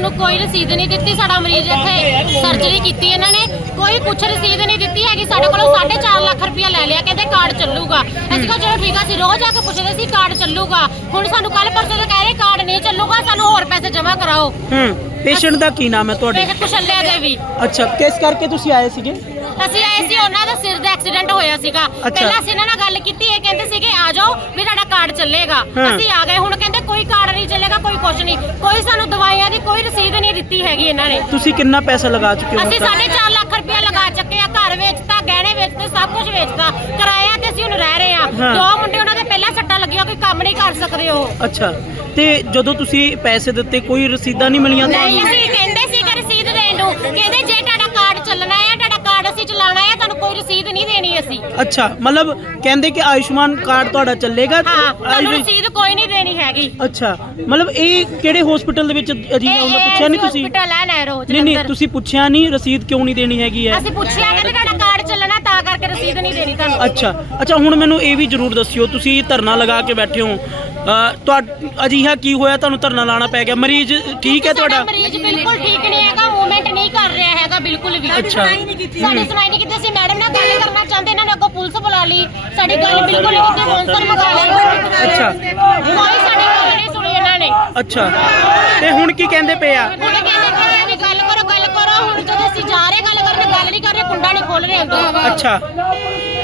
ਸਾਨੂੰ ਕੋਈ ਰਸੀਦ ਨਹੀਂ ਦਿੱਤੀ ਸਾਡਾ ਮਰੀਜ਼ ਇੱਥੇ ਸਰਜਰੀ ਕੀਤੀ ਇਹਨਾਂ ਨੇ। ਕੋਈ ਕੁਛ ਰਸੀਦ ਨਹੀਂ ਦਿੱਤੀ ਹੈਗੀ ਸਾਡੇ ਕੋਲੋਂ 4.5 ਲੱਖ ਰੁਪਇਆ ਲੈ ਲਿਆ ਕਹਿੰਦੇ ਕਾਰਡ ਚੱਲੂਗਾ। ਅਸੀਂ ਕਿਹਾ ਚਲੋ ਠੀਕ ਆ ਅਸੀਂ ਰੋਜ਼ ਆ ਕੇ ਪੁੱਛਦੇ ਸੀ ਕਾਰਡ ਚੱਲੂਗਾ। ਹੁਣ ਸਾਨੂੰ ਕੱਲ ਪਰਸੋਂ ਤੋਂ ਕਹਿ ਰਹੇ ਕਾਰਡ ਨਹੀਂ ਚੱਲੂਗਾ ਸਾਨੂੰ ਹੋਰ ਪੈਸੇ ਜਮ੍ਹਾਂ ਕਰਾਓ। ਹੂੰ ਪੇਸ਼ੈਂਟ ਦਾ ਕੀ ਨਾਮ ਹੈ ਤੁਹਾਡੇ? ਤੇ ਕੁਸ਼ਲਿਆ ਦੇਵੀ। ਅੱਛਾ ਕਿਸ ਕਰਕੇ ਤੁਸੀਂ ਆਏ ਸੀਗੇ? ਅਸੀਂ ਆਏ ਸੀ ਉਹਨਾਂ ਦਾ ਸਿਰ ਦਾ ਐਕਸੀਡੈਂਟ ਹੋਇਆ ਸੀਗਾ। ਪਹਿਲਾਂ ਅਸੀਂ ਇਹਨਾਂ ਨਾਲ ਗੱਲ ਕੀਤੀ ਇਹ ਕਹਿੰਦੇ ਸੀਗੇ ਆ ਜਾਓ ਵੀ ਤੁਹਾਡਾ ਕਾਰਡ ਚੱਲੇਗਾ। ਅਸੀਂ ਆ ਗਏ ਹੁਣ ਕਹਿੰਦੇ ਕੋਈ ਕਾਰਡ ਕੁਛ ਨਹੀਂ। ਕੋਈ ਸਾਨੂੰ ਦਵਾਈਆਂ ਦੀ ਕੋਈ ਰਸੀਦ ਨਹੀਂ ਦਿੱਤੀ ਹੈਗੀ ਇਹਨਾਂ ਨੇ। ਤੁਸੀਂ ਕਿੰਨਾ ਪੈਸਾ ਲਗਾ ਚੁੱਕੇ ਹੋ ਅਸੀਂ ਤੱਕ? 4.5 ਲੱਖ ਰੁਪਇਆ ਲਗਾ ਚੱਕੇ ਆ ਘਰ ਵੇਚਤਾ ਗਹਿਣੇ ਵੇਚਤੇ ਸਭ ਕੁਝ ਵੇਚਤਾ। ਕਿਰਾਇਆ ਤੇ ਅਸੀਂ ਹੁਣ ਰਹਿ ਰਹੇ ਆ। ਹਾਂ। ਦੋ ਮੁੰਡੇ ਉਹਨਾਂ ਦੇ ਪਹਿਲਾਂ ਸੱਟਾਂ ਲੱਗੀਆਂ ਕੋਈ ਕੰਮ ਨਹੀਂ ਕਰ ਸਕਦੇ ਉਹ। ਅੱਛਾ। ਤੇ ਜਦੋਂ ਤੁਸੀਂ ਪੈਸੇ ਦਿੱਤੇ ਕੋਈ ਰਸੀਦਾਂ ਨਹੀਂ ਮਿਲੀਆਂ ਨਹੀਂ ਤੁਹਾਨੂੰ? ਅਸੀਂ ਕਹਿੰਦੇ ਸੀ ਕਿ ਰਸੀਦ ਦੇਣ ਨੂੰ ਕਹਿੰਦੇ ਜੇ ਤੁਹਾਡਾ ਕਾਰਡ ਚੱਲਣਾ ਹੈ ਤੁਹਾਡਾ ਕਾਰਡ ਅਸੀਂ ਚਲਾਉਣਾ ਹੈ ਤੁਹਾਨੂੰ ਕੋਈ ਰਸੀਦ ਨਹੀਂ ਦੇਣੀ ਅਸੀਂ। ਅੱਛਾ ਮਤਲਬ ਕਹਿੰਦੇ ਕਿ ਆਯੁਸ਼ਮਾਨ ਕਾਰਡ ਤੁਹਾਡਾ ਚੱਲੇਗਾ ਹਾਂ ਤੁਹਾਨੂੰ ਆਯੁਸ਼- ਰਸੀਦ ਕੋਈ ਨਹੀਂ ਦੇਣੀ ਹੈਗੀ। ਅੱਛਾ ਮਤਲਬ ਇਹ ਕਿਹੜੇ ਹਸਪੀਟਲ ਦੇ ਵਿੱਚ ਅਜੀਬ ਹੁੰਦਾ? ਪੁੱਛਿਆ ਨਹੀਂ ਤੁਸੀਂ? ਹਸਪੀਟਲ ਹੈ ਨਹਿਰੋ ਨਹੀਂ ਨਹੀਂ ਜਲੰਧਰ। ਤੁਸੀਂ ਪੁੱਛਿਆ ਨਹੀਂ ਰਸੀਦ ਕਿਉਂ ਨਹੀਂ ਦੇਣੀ ਹੈਗੀ ਹੈ? ਅਸੀਂ ਪੁੱਛਿਆ ਕਿ ਤੁਹਾਡਾ ਕਾਰਡ ਚੱਲਣਾ ਤਾਂ ਕਰਕੇ ਰਸੀਦ ਨਹੀਂ ਦੇਣੀ ਤੁਹਾਨੂੰ। ਅੱਛਾ ਅੱਛਾ ਹੁਣ ਮੈਨੂੰ ਇਹ ਵੀ ਜ਼ਰੂਰ ਦੱਸਿਓ ਤੁਸੀਂ ਧਰਨਾ ਲਗਾ ਕੇ ਬੈਠੇ ਹੋ। ਤੁਹਾ ਅਜਿਹਾ ਕੀ ਹੋਇਆ? ਤੁਹਾਨੂੰ ਧਰਨਾ ਲਾਣਾ ਪੈ ਗਿਆ। ਮਰੀਜ਼ ਠੀਕ ਹੈ ਸਾਡਾ ਤੁਹਾਡਾ? ਮਰੀਜ਼ ਬਿਲਕੁਲ ਠੀਕ ਨਹੀਂ ਹੈਗਾ ਮੂਵਮੈਂਟ ਨਹੀਂ ਕਰ ਰਿਹਾ ਹੈਗਾ ਬਿਲਕੁਲ ਵੀ। ਅੱਛਾ। ਸਾਡੀ ਸੁਣਾਈ ਨਹੀਂ ਕੀਤੀ। ਅਸੀਂ ਮੈਡਮ ਨਾਲ ਗੱਲ ਕਰਨਾ ਚਾਹੁੰਦੇ ਇਹਨਾਂ ਨੇ ਅੱਗੋਂ ਪੁਲਿਸ ਬੁਲਾ ਲਈ। ਸਾਡੀ ਗੱਲ ਬਿਲਕੁਲ ਨਹੀਂ ਕੀਤੀ ਮੌਨਸਰ ਮੰਗਾ ਲਈ ਅੱਛਾ। ਕੋਈ ਸਾਡੀ ਗੱਲ ਨਹੀਂ ਸੁਣੀ ਇਹਨਾਂ ਨੇ। ਅੱਛਾ। ਤੇ ਹੁਣ ਕੀ ਕਹਿੰਦੇ ਪਏ ਆ? ਹੁਣ ਕਹਿੰਦੇ ਕਿ ਵੀ ਗੱਲ ਕਰੋ ਗੱਲ ਕਰੋ। ਹੁਣ ਜਦੋਂ ਅਸੀਂ ਜਾ ਰਹੇ ਗੱਲ ਕਰਨ ਗੱਲ ਨਹੀਂ ਕਰ ਰਹੇ ਕੁੰਡਾ ਨਹੀਂ ਖੋਲ ਰਹੇ ਅੱਗੇ। ਅੱਛਾ।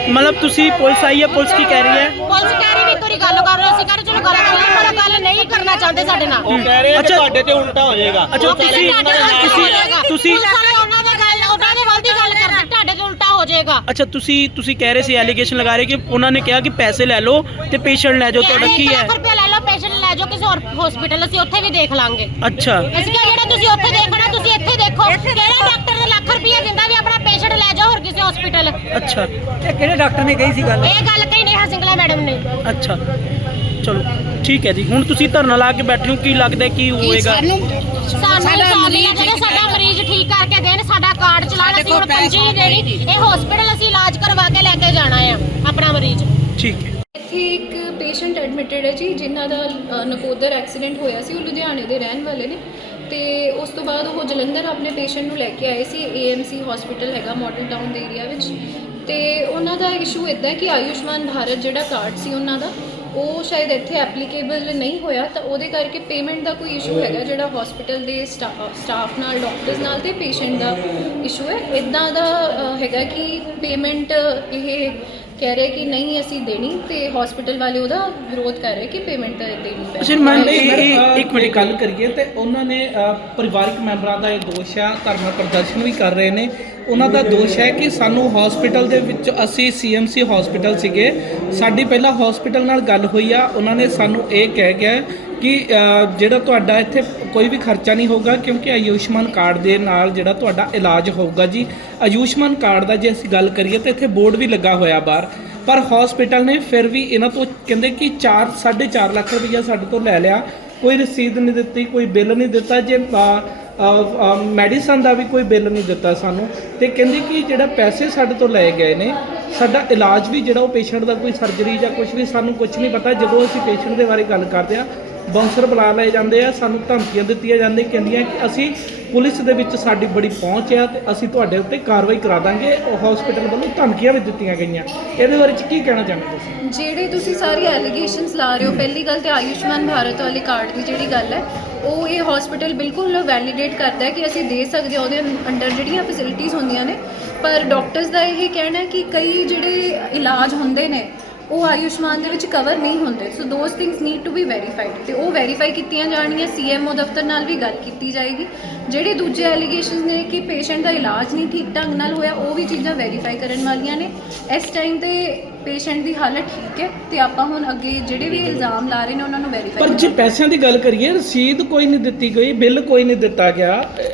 ਮਤਲਬ ਤੁਸੀਂ ਪੁਲਿਸ ਆਈ ਹੈ ਪੁਲਿਸ ਕੀ ਕਹਿ ਰਹੀ ਹੈ? ਪੁਲਿਸ ਕਹਿ ਰਹੀ ਵੀ ਵਾਰੀ ਗੱਲ ਕਰ ਰਹੇ ਅਸੀਂ ਕਹਿੰਦੇ ਚਲੋ ਗੱਲ ਕਰ ਲਈ ਪਰ ਗੱਲ ਨਹੀਂ ਕਰਨਾ ਚਾਹੁੰਦੇ ਸਾਡੇ ਨਾਲ। ਉਹ ਕਹਿ ਰਹੇ ਆ ਕਿ। ਤੁਹਾਡੇ ਤੇ ਉਲਟਾ ਹੋ ਜਾਏਗਾ। ਅੱਛਾ ਤੁਸੀਂ ਤੁਸੀਂ ਹੋ ਜਾਏਗਾ। ਤੁਸੀਂ ਪੁਲਿਸ ਵਾਲੇ ਉਹਨਾਂ ਦਾ ਗੱਲ ਉਹਨਾਂ ਦੇ ਵੱਲ ਦੀ ਗੱਲ ਕਰਦੇ ਤੁਹਾਡੇ ਤੇ ਉਲਟਾ ਹੋ ਜਾਏਗਾ। ਅੱਛਾ ਤੁਸੀਂ ਤੁਸੀਂ ਕਹਿ ਰਹੇ ਸੀ ਐਲੀਗੇਸ਼ਨ ਲਗਾ ਰਹੇ ਕਿ ਉਹਨਾਂ ਨੇ ਕਿਹਾ ਕਿ ਪੈਸੇ ਲੈ ਲਓ ਤੇ ਪੇਸ਼ੈਂਟ ਲੈ ਜਾਓ ਤੁਹਾਡਾ ਕੀ ਹੈ? ਰੁਪਏ ਲੈ ਲਓ ਪੇਸ਼ੈਂਟ ਲੈ ਜਾਓ ਕਿਸੇ ਹੋਰ ਹਸਪੀਟਲ ਅਸੀਂ ਉੱਥੇ ਵੀ ਦੇਖ ਲਾਂਗੇ। ਅੱਛਾ। ਅਸੀਂ ਕਿਹਾ ਜਿਹੜਾ ਤੁਸੀਂ ਉੱਥੇ ਦੇਖਣਾ ਤੁਸੀਂ ਇੱਥੇ ਦੇਖੋ। ਕਿਹੜਾ ਡਾਕਟਰ ਦੇ ਲੱਖ ਰੁਪਏ ਦਿੰਦਾ ਵੀ ਆਪਣਾ ਪੇਸ਼ੈਂਟ ਲੈ ਜਾਓ ਹੋਰ ਕਿਸੇ ਹਸਪੀਟਲ ਅੱਛਾ। ਕਿਹੜੇ ਡਾਕਟਰ ਨੇ ਕਹੀ ਸੀ ਗੱਲ? ਇਹ ਗੱਲ ਕਹੀ ਨੇਹਾ ਸਿੰਗਲਾ ਮੈਡਮ ਨੇ। ਅੱਛਾ। ਚਲੋ ਠੀਕ ਹੈ ਜੀ। ਹੁਣ ਤੁਸੀਂ ਧਰਨਾ ਲਾ ਕੇ ਬੈਠੇ ਹੋ ਕੀ ਲੱਗਦਾ ਕੀ ਹੋਏਗਾ? ਸਾਨੂੰ ਸਾਡੀ ਜਿਹੜੇ ਸਾਡਾ ਮਰੀਜ਼ ਠੀਕ ਕਰਕੇ ਦੇਣ ਸਾਡਾ ਕਾਰਡ ਚਲਾਣ ਅਸੀਂ ਹੁਣ ਪੰਜੀ ਦੇਣੀ। ਇਹ ਹਸਪੀਟਲ ਅਸੀਂ ਇਲਾਜ ਕਰਵਾ ਕੇ ਲੈ ਕੇ ਜਾਣਾ ਆ ਆਪਣਾ ਮਰੀਜ਼। ਠੀਕ ਹੈ। ਇੱਥੇ ਇੱਕ ਪੇਸ਼ੈਂਟ ਐਡਮਿਟਡ ਹੈ ਜੀ ਜਿਨ੍ਹਾਂ ਦਾ ਨਕੋਦਰ ਐਕਸੀਡੈਂਟ ਹੋਇਆ ਸੀ ਉਹ ਲੁਧਿਆਣੇ ਦੇ ਰਹਿਣ ਵਾਲੇ ਨੇ। ਤੇ ਉਸ ਤੋਂ ਬਾਅਦ ਉਹ ਜਲੰਧਰ ਆਪਣੇ ਪੇਸ਼ੈਂਟ ਨੂੰ ਲੈ ਕੇ ਆਏ ਸੀ ਏਐਮਸੀ ਹਸਪੀਟਲ ਹੈਗਾ ਮਾਡਲ ਟਾਊਨ ਦੇ ਏਰੀਆ ਵਿੱਚ। ਤੇ ਉਹਨਾਂ ਦਾ ਇਸ਼ੂ ਇਦਾਂ ਕਿ ਆਯੁਸ਼ਮਾਨ ਭਾਰਤ ਜਿਹੜਾ ਕਾਰਡ ਸੀ ਉਹਨਾਂ ਦਾ ਉਹ ਸ਼ਾਇਦ ਇੱਥੇ ਐਪਲੀਕੇਬਲ ਨਹੀਂ ਹੋਇਆ ਤਾਂ ਉਹਦੇ ਕਰਕੇ ਪੇਮੈਂਟ ਦਾ ਕੋਈ ਇਸ਼ੂ ਹੈਗਾ ਜਿਹੜਾ ਹਸਪੀਟਲ ਦੇ ਸਟਾਫ ਨਾਲ ਡਾਕਟਰਸ ਨਾਲ ਤੇ ਪੇਸ਼ੈਂਟ ਦਾ ਇਸ਼ੂ ਹੈ। ਇਦਾਂ ਦਾ ਹੈਗਾ ਕਿ ਪੇਮੈਂਟ ਇਹ ਕਹਿ ਰਹੇ ਕਿ ਨਹੀਂ ਅਸੀਂ ਦੇਣੀ ਤੇ ਹਸਪੀਟਲ ਵਾਲੇ ਉਹਦਾ ਵਿਰੋਧ ਕਰ ਰਹੇ ਕਿ ਪੇਮੈਂਟ ਦੇਣੀ ਪੈ ਅੱਛਾ ਮੈਂ ਇਹ ਇੱਕ ਮਿੰਟ ਗੱਲ ਕਰੀਏ ਤੇ ਉਹਨਾਂ ਨੇ ਪਰਿਵਾਰਕ ਮੈਂਬਰਾਂ ਦਾ ਇਹ ਦੋਸ਼ ਹੈ ਧਰਨਾ ਪ੍ਰਦਰਸ਼ਨ ਵੀ ਕਰ ਰਹੇ ਨੇ। ਉਹਨਾਂ ਦਾ ਦੋਸ਼ ਹੈ ਕਿ ਸਾਨੂੰ ਹਸਪੀਟਲ ਦੇ ਵਿੱਚ ਅਸੀਂ ਸੀਐਮਸੀ ਹਸਪੀਟਲ ਸੀਗੇ। ਸਾਡੀ ਪਹਿਲਾਂ ਹਸਪੀਟਲ ਨਾਲ ਗੱਲ ਹੋਈ ਆ ਉਹਨਾਂ ਨੇ ਸਾਨੂੰ ਇਹ ਕਹਿ ਗਿਆ ਕਿ ਜਿਹੜਾ ਤੁਹਾਡਾ ਇੱਥੇ ਕੋਈ ਵੀ ਖਰਚਾ ਨਹੀਂ ਹੋਊਗਾ, ਕਿਉਂਕਿ ਆਯੁਸ਼ਮਾਨ ਕਾਰਡ ਦੇ ਨਾਲ ਜਿਹੜਾ ਤੁਹਾਡਾ ਇਲਾਜ ਹੋਊਗਾ ਜੀ। ਆਯੁਸ਼ਮਾਨ ਕਾਰਡ ਦਾ ਜੇ ਅਸੀਂ ਗੱਲ ਕਰੀਏ ਤਾਂ ਇੱਥੇ ਬੋਰਡ ਵੀ ਲੱਗਾ ਹੋਇਆ ਬਾਹਰ। ਪਰ ਹਸਪੀਟਲ ਨੇ ਫਿਰ ਵੀ ਇਹਨਾਂ ਤੋਂ ਕਹਿੰਦੇ ਕਿ 4 4.5 ਲੱਖ ਰੁਪਈਆ ਸਾਡੇ ਤੋਂ ਲੈ ਲਿਆ। ਕੋਈ ਰਸੀਦ ਨਹੀਂ ਦਿੱਤੀ, ਕੋਈ ਬਿੱਲ ਨਹੀਂ ਦਿੱਤਾ, ਜੇ ਮੈਡੀਸਨ ਦਾ ਵੀ ਕੋਈ ਬਿੱਲ ਨਹੀਂ ਦਿੱਤਾ ਸਾਨੂੰ। ਤੇ ਕਹਿੰਦੇ ਕਿ ਜਿਹੜਾ ਪੈਸੇ ਸਾਡੇ ਤੋਂ ਲਏ ਗਏ ਨੇ, ਸਾਡਾ ਇਲਾਜ ਵੀ ਜਿਹੜਾ ਉਹ ਪੇਸ਼ੈਂਟ ਦਾ ਕੋਈ ਸਰਜਰੀ ਜਾਂ ਕੁਝ ਵੀ ਸਾਨੂੰ ਕੁਝ ਨਹੀਂ ਪਤਾ। ਜਦੋਂ ਅਸੀਂ ਪੇਸ਼ੈਂਟ ਦੇ ਬਾਰੇ ਗੱਲ ਕਰਦੇ ਆ ਬਾਉਂਸਰ ਬੁਲਾ ਲਏ ਜਾਂਦੇ ਆ, ਸਾਨੂੰ ਧਮਕੀਆਂ ਦਿੱਤੀਆਂ ਜਾਂਦੀਆਂ, ਕਹਿੰਦੀਆਂ ਕਿ ਅਸੀਂ ਪੁਲਿਸ ਦੇ ਵਿੱਚ ਸਾਡੀ ਬੜੀ ਪਹੁੰਚ ਆ ਤੇ ਅਸੀਂ ਤੁਹਾਡੇ ਉੱਤੇ ਕਾਰਵਾਈ ਕਰਾ ਦਾਂਗੇ। ਉਹ ਹਸਪੀਟਲ ਵੱਲੋਂ ਧਮਕੀਆਂ ਵੀ ਦਿੱਤੀਆਂ ਗਈਆਂ। ਇਹਦੇ ਬਾਰੇ ਚ ਕੀ ਕਹਿਣਾ ਚਾਹੁੰਦੇ ਤੁਸੀਂ? ਜਿਹੜੇ ਤੁਸੀਂ ਸਾਰੀ ਐਲੀਗੇਸ਼ਨਸ ਲਾ ਰਹੇ ਹੋ, ਪਹਿਲੀ ਗੱਲ ਤੇ ਆਯੁਸ਼ਮਾਨ ਭਾਰਤ ਵਾਲੇ ਕਾਰਡ ਦੀ ਜਿਹੜੀ ਗੱਲ ਹੈ, ਉਹ ਇਹ ਹਸਪੀਟਲ ਬਿਲਕੁਲ ਵੈਲੀਡੇਟ ਕਰਦਾ ਹੈ ਕਿ ਅਸੀਂ ਦੇ ਸਕਦੇ ਹਾਂ, ਉਹਦੇ ਅੰਡਰ ਜਿਹੜੀਆਂ ਫੈਸਿਲਿਟੀਆਂ ਹੁੰਦੀਆਂ ਨੇ। ਪਰ ਡਾਕਟਰਸ ਦਾ ਇਹ ਕਹਿਣਾ ਹੈ ਕਿ ਕਈ ਜਿਹੜੇ ਇਲਾਜ ਹੁੰਦੇ ਨੇ ਉਹ ਆਯੁਸ਼ਮਾਨ ਦੇ ਵਿੱਚ ਕਵਰ ਨਹੀਂ ਹੁੰਦੇ। So those things need to be verified ਤੇ ਉਹ ਵੈਰੀਫਾਈ ਕੀਤੀਆਂ ਜਾਣਗੀਆਂ। ਸੀਐਮਓ ਦਫ਼ਤਰ ਨਾਲ ਵੀ ਗੱਲ ਕੀਤੀ ਜਾਏਗੀ। ਜਿਹੜੇ ਦੂਜੇ ਐਲੀਗੇਸ਼ਨਸ ਨੇ ਕਿ ਪੇਸ਼ੈਂਟ ਦਾ ਇਲਾਜ ਨਹੀਂ ਠੀਕ ਢੰਗ ਨਾਲ ਹੋਇਆ, ਉਹ ਵੀ ਚੀਜ਼ਾਂ ਵੈਰੀਫਾਈ ਕਰਨ ਵਾਲੀਆਂ ਨੇ। ਇਸ ਟਾਈਮ ਤੇ ਪੇਸ਼ੈਂਟ ਦੀ ਹਾਲਤ ਠੀਕ ਹੈ ਤੇ ਆਪਾਂ ਹੁਣ ਅੱਗੇ ਜਿਹੜੇ ਵੀ ਇਲਜ਼ਾਮ ਲਾ ਰਹੇ ਨੇ ਉਹਨਾਂ ਨੂੰ ਪਰ ਵੈਰੀਫਾਈ ਜੇ ਪੈਸਿਆਂ ਦੀ ਗੱਲ ਕਰੀਏ ਰਸੀਦ ਕੋਈ ਨਹੀਂ ਦਿੱਤੀ ਗਈ ਬਿੱਲ ਕੋਈ ਨਹੀਂ ਦਿੱਤਾ ਗਿਆ।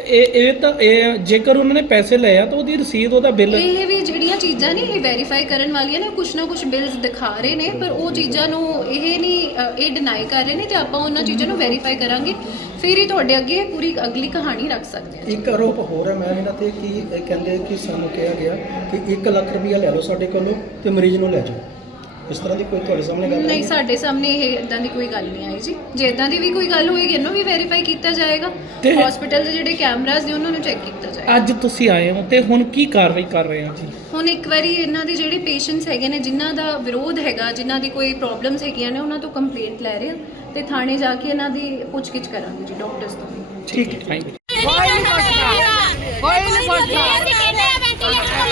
ਇਹ ਇਹ ਤਾਂ ਇਹ ਜੇਕਰ ਉਹਨਾਂ ਨੇ ਪੈਸੇ ਲਏ ਆ ਤਾਂ ਉਹਦੀ ਰਸੀਦ ਉਹਦਾ ਬਿੱਲ ਇਹ ਵੀ ਜਿਹੜੀਆਂ ਚੀਜ਼ਾਂ ਨੇ ਇਹ ਵੈਰੀਫਾਈ ਕਰਨ ਵਾਲੀਆਂ ਨੇ ਕੁਛ ਨਾ ਕੁਛ ਬਿਲਸ ਦਿਖਾ ਰਹੇ ਨੇ ਪਰ ਉਹ ਚੀਜ਼ਾਂ ਨੂੰ ਇਹ ਨਹੀਂ ਅ, ਇਹ ਡਿਨਾਈ ਕਰ ਰਹੇ ਨੇ ਤੇ ਆਪਾਂ ਉਹਨਾਂ ਚੀਜ਼ਾਂ ਨੂੰ ਵੈਰੀਫਾਈ ਕਰਾਂਗੇ। ਫਿਰ ਹੀ ਤੁਹਾਡੇ ਅੱਗੇ ਪੂਰੀ ਅਗਲੀ ਕਹਾਣੀ ਰੱਖ ਸਕਦੇ ਹਾਂ। ਇੱਕ ਆਰੋਪ ਹੋਰ ਹੈ ਮੈਂ ਇਹਨਾਂ ਤੇ ਕਿ ਇਹ ਕਹਿੰਦੇ ਕਿ ਸਾਨੂੰ ਕਿਹਾ ਗਿਆ ਕਿ 1 ਲੱਖ ਰੁਪਇਆ ਲੈ ਲਓ ਸਾਡੇ ਕੋਲੋਂ ਤੇ ਮਰੀਜ਼ ਨੂੰ ਲੈ ਜਾਓ। ਇਸ ਤਰ੍ਹਾਂ ਦੀ ਕੋਈ ਤੁਹਾਡੇ ਸਾਹਮਣੇ ਗੱਲ ਨਹੀਂ ਸਾਡੇ ਸਾਹਮਣੇ ਇਹ ਇਦਾਂ ਦੀ ਕੋਈ ਗੱਲ ਨਹੀਂ ਆਈ ਜੀ। ਜੇ ਇਦਾਂ ਦੀ ਵੀ ਕੋਈ ਗੱਲ ਹੋਏਗੀ ਇਹਨੂੰ ਵੀ ਵੈਰੀਫਾਈ ਕੀਤਾ ਜਾਏਗਾ। ਤੇ- ਹਸਪੀਟਲ ਦੇ ਜਿਹੜੇ ਕੈਮਰਾਜ਼ ਨੇ ਉਹਨਾਂ ਨੂੰ ਚੈੱਕ ਕੀਤਾ ਜਾਏਗਾ। ਅੱਜ ਤੁਸੀਂ ਆਏ ਹੋ ਤੇ ਹੁਣ ਕੀ ਕਾਰਵਾਈ ਕਰ ਰਹੇ ਹੋ ਜੀ? ਹੁਣ ਇੱਕ ਵਾਰੀ ਇਹਨਾਂ ਦੇ ਜਿਹੜੇ ਪੇਸ਼ੈਂਟਸ ਹੈਗੇ ਨੇ ਜਿਨ੍ਹਾਂ ਦਾ ਵਿਰੋਧ ਹੈਗਾ ਜਿਨ੍ਹਾਂ ਦੀ ਕੋਈ ਪ੍ਰੋਬਲਮਸ ਹੈਗੀਆਂ ਨੇ ਉਹਨਾਂ ਤੋਂ ਕੰਪਲੇਂਟ ਲੈ ਰਹੇ ਆ ਤੇ ਥਾਣੇ ਜਾ ਕੇ ਇਹਨਾਂ ਦੀ ਪੁੱਛਗਿੱਛ ਕਰਾਂਗੇ ਜੀ ਡਾਕਟਰਸ ਤੋਂ। ਠੀਕ ਹੈ। ਥੈਂਕ ਯੂ ਕੋਈ ਨਹੀਂ ਪੁੱਛਦਾ। ਕੋਈ ਨਹੀਂ ਪੁੱਛਦਾ। ਅਸੀਂ ਕਹਿੰਦੇ ਵੈਂਟੀਲੇਟਰ ਤੋਂ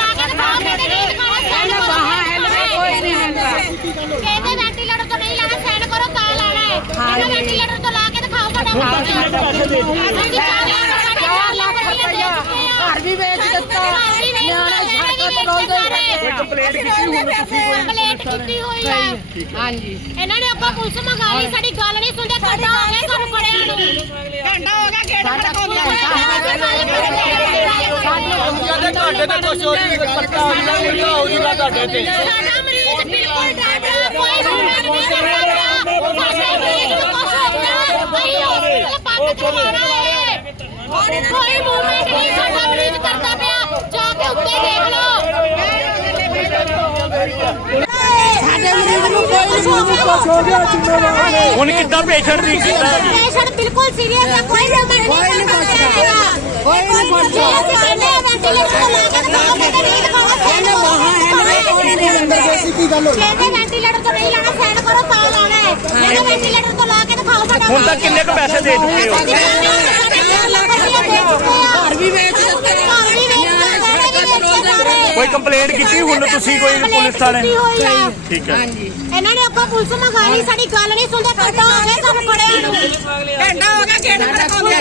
ਨਹੀਂ ਦਿਖਾਣਾ ਸੈਂਡ ਕਰੋ ਕੋਈ ਨਹੀਂ ਹੈਗਾ ਕਹਿੰਦੇ ਵੈਂਟੀਲੇਟਰ ਤੋਂ ਨਹੀਂ ਲਾਣਾ ਸੈਂਡ ਕਰੋ ਤਾਂ ਲਾਣਾ ਹੈ ਕਹਿੰਦੇ ਵੈਂਟੀਲੇਟਰ ਤੋਂ ਲਾ ਕੇ ਦਿਖਾਓ ਸਾਡਾ ਹਾਲ ਅਸੀਂ ਚਾਰ ਲੱਖ ਚਾਰ ਲੱਖ ਰੁਪਏ ਘਰ ਵੀ ਵੇਚ ਦਿੱਤਾ ਨਿਆਣੇ ਸੜਕਾਂ ਤੇ ਰੋਲ ਗਏ ਕੰਪਲੇਂਟ ਕੀਤੀ ਹੁਣ ਤੁਸੀਂ ਕੰਪਲੇਂਟ ਕੀਤੀ ਹੋਈ ਹੈ ਹਾਂਜੀ ਇਹਨਾਂ ਨੇ ਆਪਾਂ ਪੁਲਿਸ ਮੰਗਾ ਲਈ ਸਾਡੀ ਗੱਲ ਨਹੀਂ ਸੁਣਦੇ ਘੰਟਾ ਹੋ ਗਿਆ ਸਾਨੂੰ ਫੜਿਆ ਨੂੰ ਘੰਟਾ ਹੋ ਗਿਆ ਗੇਟ ਖੜਕਾਉਂਦੇ ਸਾਡੇ ਤੁਹਾਡੇ ਤੇ ਕੁਝ ਹੋ ਜੀ ਪੱਕਾ ਹੋ ਜੂਗਾ ਹੋ ਤੁਹਾਡੇ ਤੇ ਸਾਡਾ ਮਰੀਜ਼ ਬਿਲਕੁਲ ਡਾਟਾ ਕੋਈ ਸੁਣਨ ਨਹੀਂ ਕਰਦਾ ਸਾਡੇ ਮਰੀਜ਼ ਨੂੰ ਕੁਝ ਹੋ ਗਿਆ ਕੋਈ ਹਸਪੀਟਲ ਬੰਦ ਕਰਵਾਉਣਾ ਹੈ ਕੋਈ ਮੂਵਮੈਂਟ ਨਹੀਂ ਸਾਡਾ ਮਰੀਜ਼ ਕਰਦਾ ਪਿਆ ਜਾ ਕੇ ਉੱਤੇ ਦੇਖ ਲਓ ਸਾਡੇ ਮਰੀਜ਼ ਨੂੰ ਕੋਈ ਨਹੀਂ ਹੁਣ ਕਿੱਦਾਂ ਪੇਸ਼ੈਂਟ ਦੀ ਕਿੱਦਾਂ ਪੇਸ਼ੈਂਟ ਬਿਲਕੁਲ ਸੀਰੀਅਸ ਹੈ ਕੋਈ ਨਹੀਂ ਕੋਈ ਨਹੀਂ ਪੁੱਛਦਾ ਅਸੀਂ ਕਹਿੰਦੇ ਆ ਵੈਂਟੀਲੇਟਰ ਤੋਂ ਲਾ ਕੇ ਦਿਖਾਓ ਕਹਿੰਦੇ ਨਹੀਂ ਦਿਖਾਓ ਕਹਿੰਦੇ ਬਾਹਾਂ ਹੈ ਕੋਈ ਨਹੀਂ ਅੰਦਰ ਜੈਸੀ ਕੀ ਗੱਲ ਹੋਈ ਕਹਿੰਦੇ ਵੈਂਟੀਲੇਟਰ ਤੋਂ ਨਹੀਂ ਲਾਣਾ ਸੈਂਡ ਕਰੋ ਤਾਂ ਲਾਣਾ ਹੈ। ਕਹਿੰਦੇ ਵੈਂਟੀਲੇਟਰ ਤੋਂ ਲਾ ਕੇ ਦਿਖਾਓ ਸਾਡਾ ਹੁਣ ਤੱਕ ਕਿੰਨੇ ਕੁ ਪੈਸੇ ਦੇ ਚੁੱਕੇ ਹੋ? ਘਰ ਵੀ ਵੇਚ ਦਿੱਤੇ ਘਰ ਵੀ ਵੇਚ ਦਿੱਤੇ ਕੋਈ ਕੰਪਲੇਂਟ ਕੀਤੀ ਹੁਣ ਤੁਸੀਂ ਕੋਈ ਪੁਲਿਸ ਥਾਣੇ ਠੀਕ ਹੈ। ਇਹਨਾਂ ਨੇ ਆਪਾਂ ਪੁਲਿਸ ਮੰਗਾ ਲਈ ਸਾਡੀ ਗੱਲ ਨਹੀਂ ਸੁਣਦੇ ਘੰਟਾ ਹੋ ਗਿਆ ਸਾਨੂੰ ਫੜਿਆ ਨੂੰ। ਘੰਟਾ ਹੋ ਗਿਆ ਗੇਟ ਖੜਕਾਉਂਦੇ